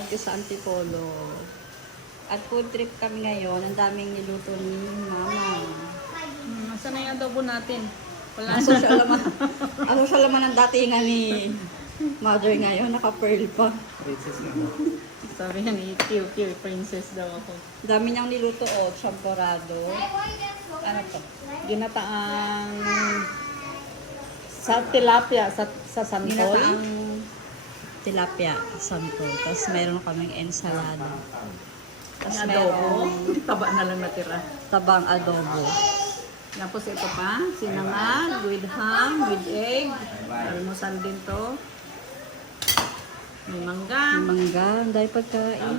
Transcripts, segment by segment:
abroad ka sa Antipolo. At food trip kami ngayon. Ang daming niluto ni Mama. Hmm, Saan na yung adobo natin? Wala Ang social naman, ang social naman ng datingan ni Mother ngayon. Naka-pearl pa. Princess ka. Sabi niya ni Kiw, Kiw, princess daw ako. Ang dami niyang niluto o. Champorado. Ano to? Ginataang sa tilapia, sa, sa santol. Ginataang tilapia, santo. Tapos meron kaming ensalada. Tapos adobo. Taba na lang natira. tabang adobo. Tapos ito pa, sinangag with ham, with egg. Almusal din to. May mangga. Ang mangga, ang dahil pagkain.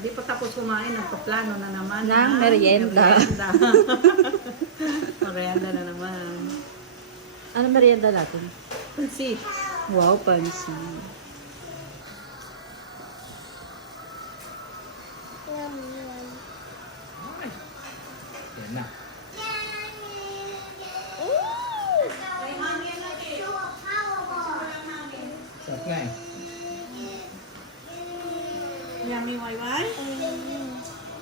Hindi pa tapos kumain, nagpaplano na naman. Ng merienda. Merienda. merienda na naman. Ano merienda natin? Pansit. Wow, pansin. Yan na. Sarap nga eh. Yummy wayway?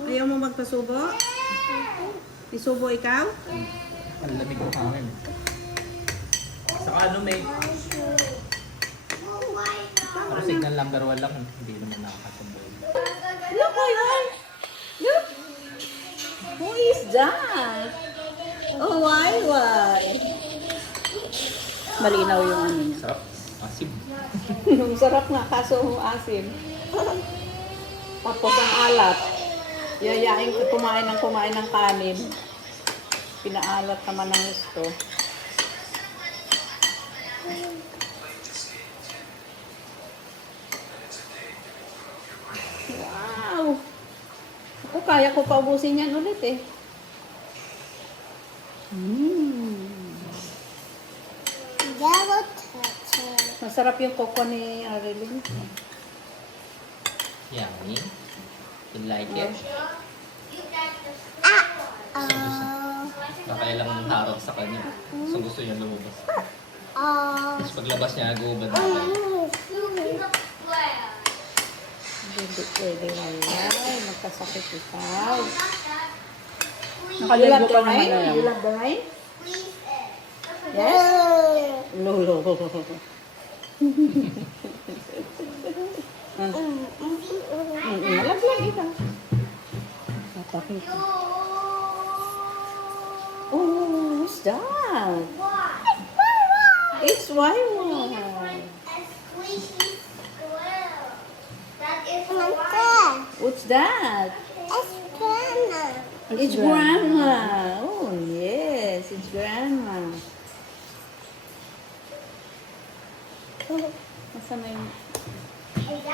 Ayaw mo magpasubo? Isubo ikaw? Ang lamig ng hangin. Saka ano may... Pero signal number one lang, hindi naman nakakatumboy. Look, wayway! Look! Who is that? Oh, wayway! Malinaw yung ano niya. Sarap. Yung sarap nga, kaso asim. Tapos ang alat. Yayain ko kumain ng kumain ng kanin. Pinaalat naman ng gusto. Wow! Ako, kaya ko pa ubusin yan ulit eh. Mm. Masarap yung coco ni Arilyn. Yummy. You like it? Nakailang harap sa kanya. So gusto niya lumabas. Tapos paglabas niya, agubad na tayo. Hindi pwede wala. Magkasakit ikaw. Nakaligo pa naman na You yan. love the rain? Yes? Lolo. Nalaglag ikaw. Tatakit. Oh, what's that? It's Wawa. What's that? It's grandma. Oh, yes, it's grandma. Nasaan na yung... It's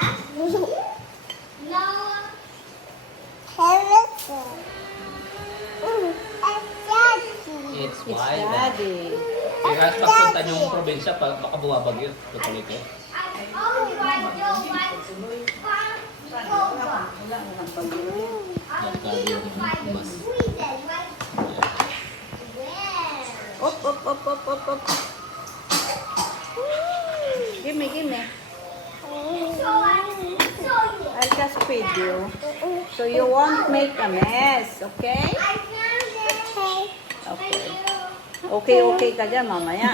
It's why daddy. Kaya pagpunta niyo yung probinsya, pag baka bumabagyo. Tutuloy ko. Nagkali yung bus. Up, up, up, up, up, up. Gimme, gimme. I'll just feed you. So you won't make a mess, okay? Okay. Okay, okay ka dyan mamaya.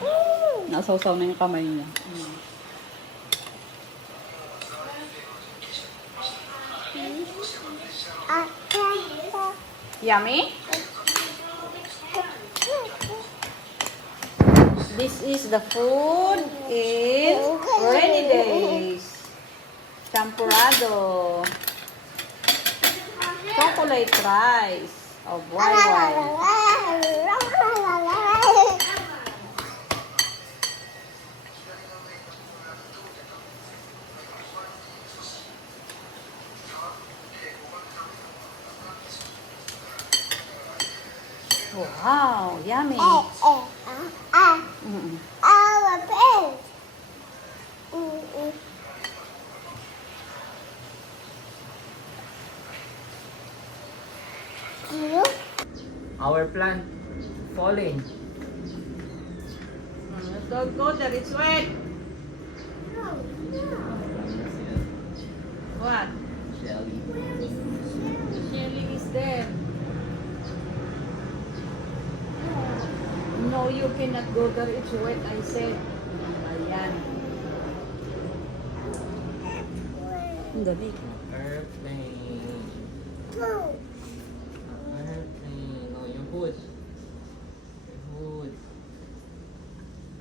Nasawsaw na yung kamay niya. Yummy? This is the food in rainy days. Champurrado. Chocolate rice. Oh, boy, boy. Wow, yummy. Mm-mm. Our plant falling. Mm, Don't go there, it's wet. What? Shelly. Shelly is there. You cannot go there, it's wet, I said. Ayan. Ang dami. Airplane. Airplane. No, your hood. Your hood.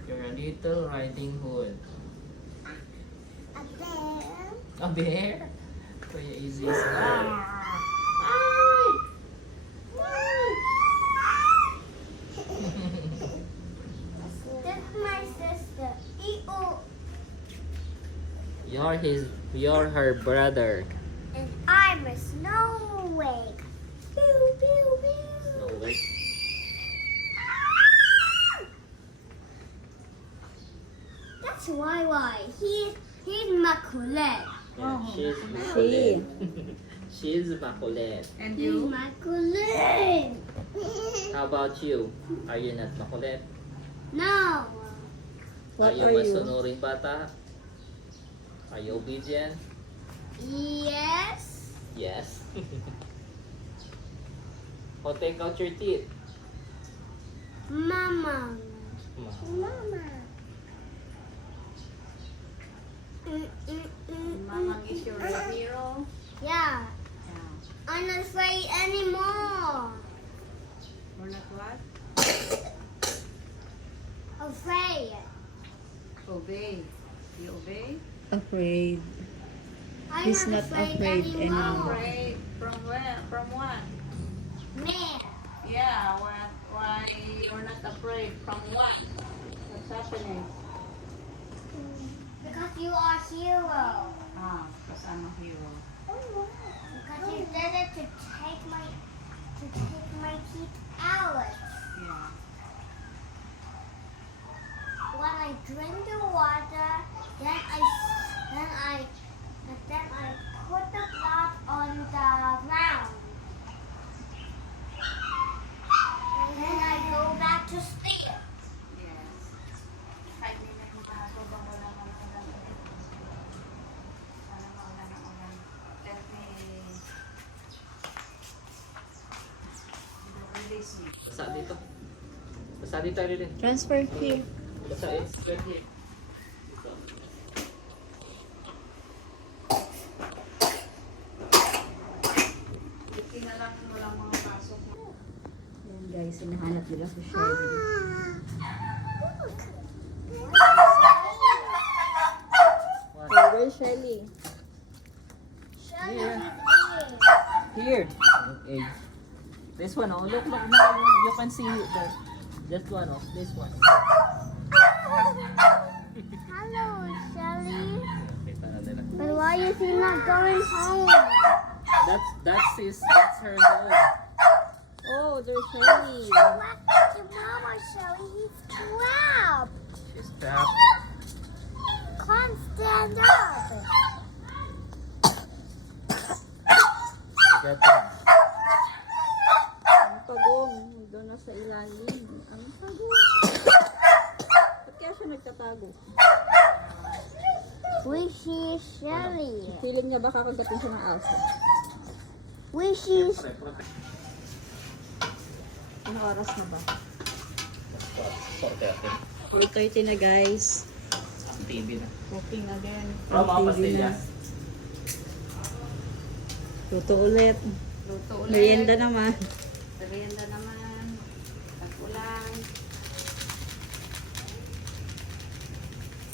You're a little riding hood. A bear? Kuya Izzy is That's You're his, you're her brother. And I'm a snowflake. Pew, pew, pew. No way. That's why why. He's he's Makulet. Yeah, she's She. Makulet. she's Makulet. And He's you? Makulet. How about you? Are you not Makulet? no. What are you are you? masunuring bata? Are you obedient? Yes. Yes. oh, take out your teeth. Mama. Ma- Mama. Mm, mm, mm, Mama mm, is your mm. hero. Yeah. Yeah. I'm not afraid anymore. Or not what? Afraid. Obey. You obey? Afraid. I'm He's not, not afraid, afraid anymore. anymore. Afraid from where? From what? Me. Yeah, what, why you're not afraid? From what? What's happening? Because you are hero. Ah, because I'm a hero. Because you did it to take my to take my teeth out. Yeah. When I drink the water, then I then I then I put the blood on the ground. And then I go back to sleep. Basa dito. Basa dito, Rilin. Transfer here. Basa, it's right here. Egg. This one, oh. Look, look. Now you can see the, this one, oh. This one. Hello, Shelly. Kita na nila. But why is he not going home? That's, that's his, that's her home. Oh, there's Shelly. Your mama, Shelly, he's trapped. She's trapped. Can't stand up. Feeling niya baka kagatin siya ng aso. We see. Ano oras na ba? Okay, okay. 8.30 na guys. TV na. Cooking again. From mga TV pastillas. Luto ulit. Luto ulit. Merienda naman. Merienda naman. Tag-ulan.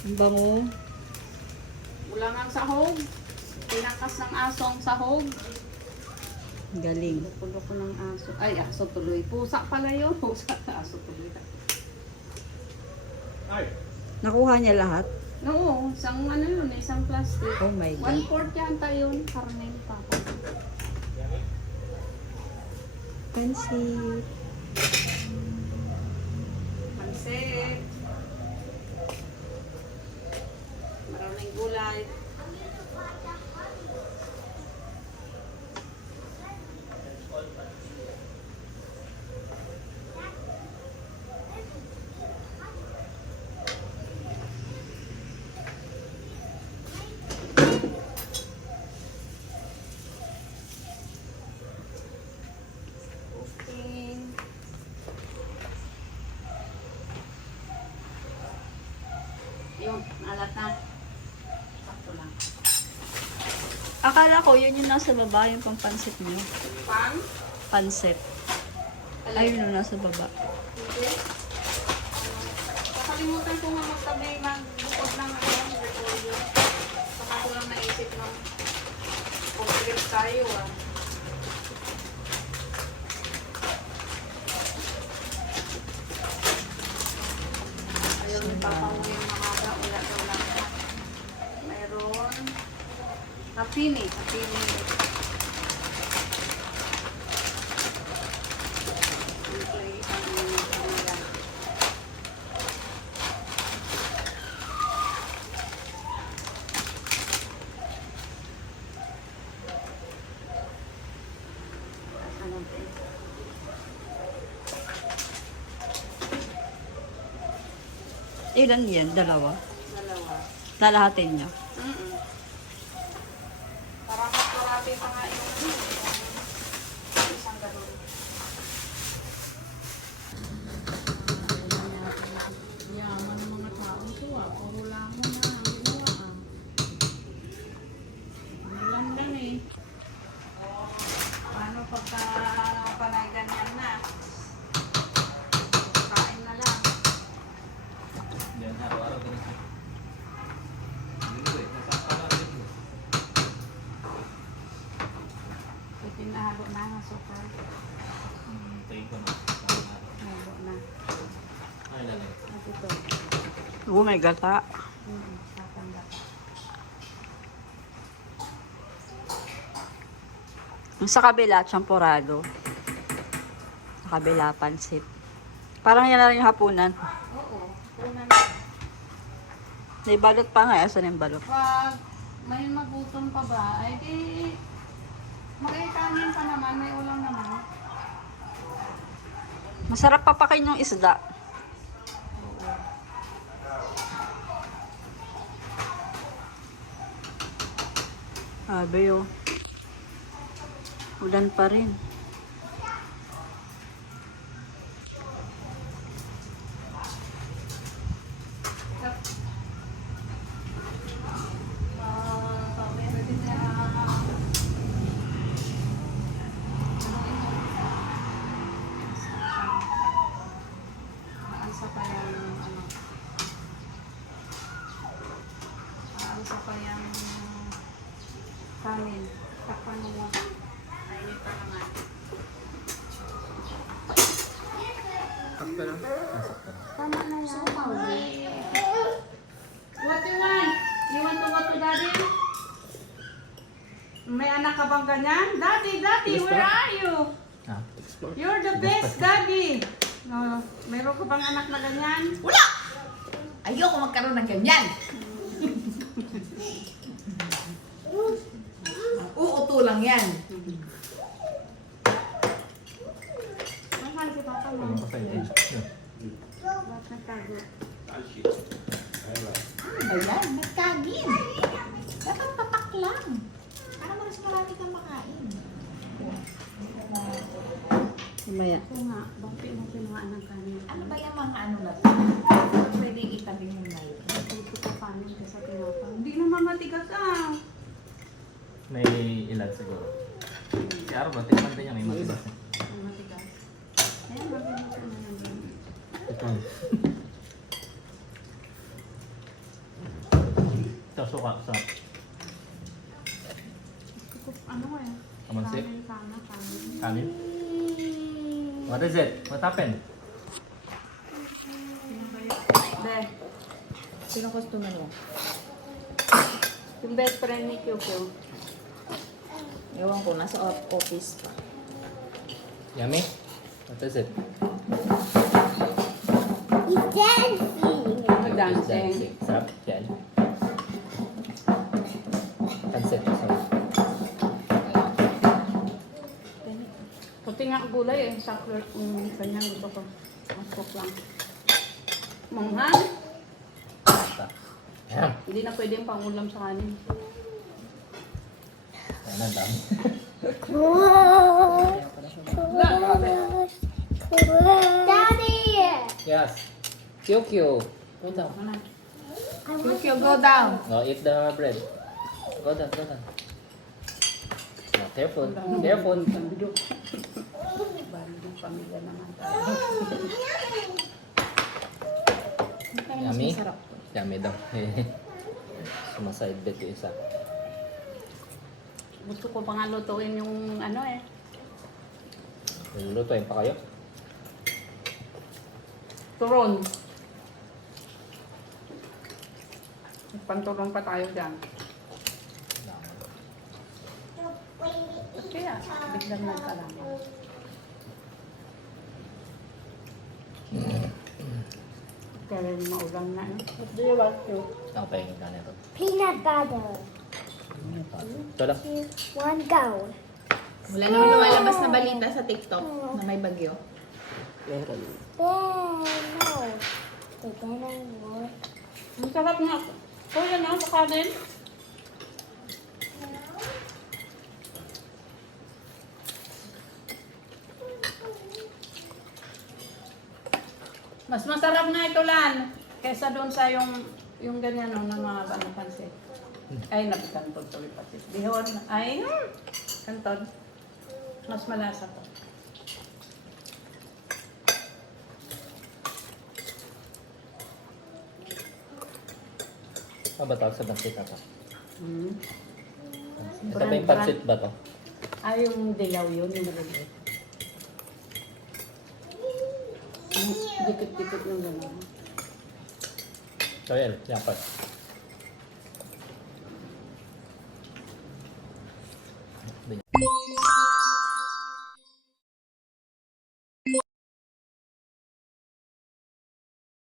Ang bango. Ulang ang sahog. Tinakas ng aso ang sahog. Galing. Pulo ko ng aso. Ay, aso tuloy. Pusa pala yun. Pusa. Aso tuloy. Nakuha niya lahat. Oo, isang ano yun, isang plastic. Oh my One God. fourth yata yun, karnel pa. Pansit. Pansit. Maraming gulay. saging. Yung, alat na. Sakto lang. Akala ko yun yung nasa baba, yung pampansit niyo. Pang? Pansit. Ayun yung nasa baba. Hindi. Nakalimutan ko nga magtabi magbukod ng ano, repolyo. Saka ko lang naisip ng pag tayo ah. Ayaw ni Papa mo yung mga aga, wala daw lang. Mayroon. Ba ito? Ilan yan? Dalawa? Dalawa. Lalahatin niyo. Mm-mm. Parang mas marami pa nga yung ano, yung isang ganun. Yaman ng mga tao to ah. Puro lamon na ang ginawa ah. Ulam lang eh. Paano pagka panay ganyan na? Kain na lang. Yan, araw-araw ganito. Linggo eh, nasa pala linggo. Itinahalo na ang super. Hmm, tingin ko na. Na. Ay, lalay. At ito. Oh my gata. Mm, tatanda pa. Yung sa kabila, champurado. Sa kabila, pansit. Parang yan na lang yung hapunan. Oo. Una na. May balot pa nga. Asan yung balot? Pag may magutom pa ba, ay di naman, may ulam naman. Masarap papakin yung isda. Sabi yun. Ulan pa rin. Ah, pag meron din na Aansa pa yung ano Aansa pa yung kanin. Takpan mo muna. Kainin pa naman. Sakto lang. Tama na yan. What you want? You want to go to daddy? May anak ka bang ganyan? Daddy, daddy, where are you? Ah, explore. You're the best daddy. No, meron ka bang anak na ganyan? Wala! Ayoko magkaroon ng ganyan. hand. Siguro. Si Aro ba? Tingnan din niya may matigas. matigas. Ayan, yan. Ito. Ito, suka. Sa Kukup, ano eh? Kamansi? Kanin sana, kanin. kanin. What is it? What happened? Sino ba yun? Be, Sino customer mo? yung best friend ni Kyokyo. Ewan ko, nasa office pa. Yummy? What is it? He's dancing. Dancing. Sarap. Yan. Pansit. Sorry. Puti nga gulay eh. Sakler kung ganyan gusto ko. Masok lang. Ayan. Hindi na pwede yung pangulam sa kanin. Ang dami. Whoa. Wala, grabe. fast. Kyo Kyo. Go down. Ano Tokyo, go down. No, eat the bread. Go down, go down. No, careful. Careful. Bandok pamilya naman tayo. Yummy? Yummy daw. Sumaside bet yung isa. Gusto ko pa nga lutuin yung ano eh. Lulutuin pa kayo? Turon. Panturon pa tayo dyan. Ba't kaya? Biglang nagkalang. Kaya yung maulang na. eh. What do you want to? Yung ganito. peanut butter. Ito lang. One, go. Wala naman lumalabas na balita sa TikTok na may bagyo. Then, no. So then I want Ang sarap nga. Kuya na, sa kanin. Mas masarap na ito, Lan. Kesa doon sa yung yung ganyan no, ng mga ano, pansit. Ay, napikantod tuloy pansit. Bihon. Ay, hmm, kantod. Mas malasa to. Ano ba tawag sa bansit na to? Hmm. Ito ba yung pansit ba to? Ay, yung dilaw yun, yung maliliit. Yung Dikit-dikit yung gano'n. So yan, yapat.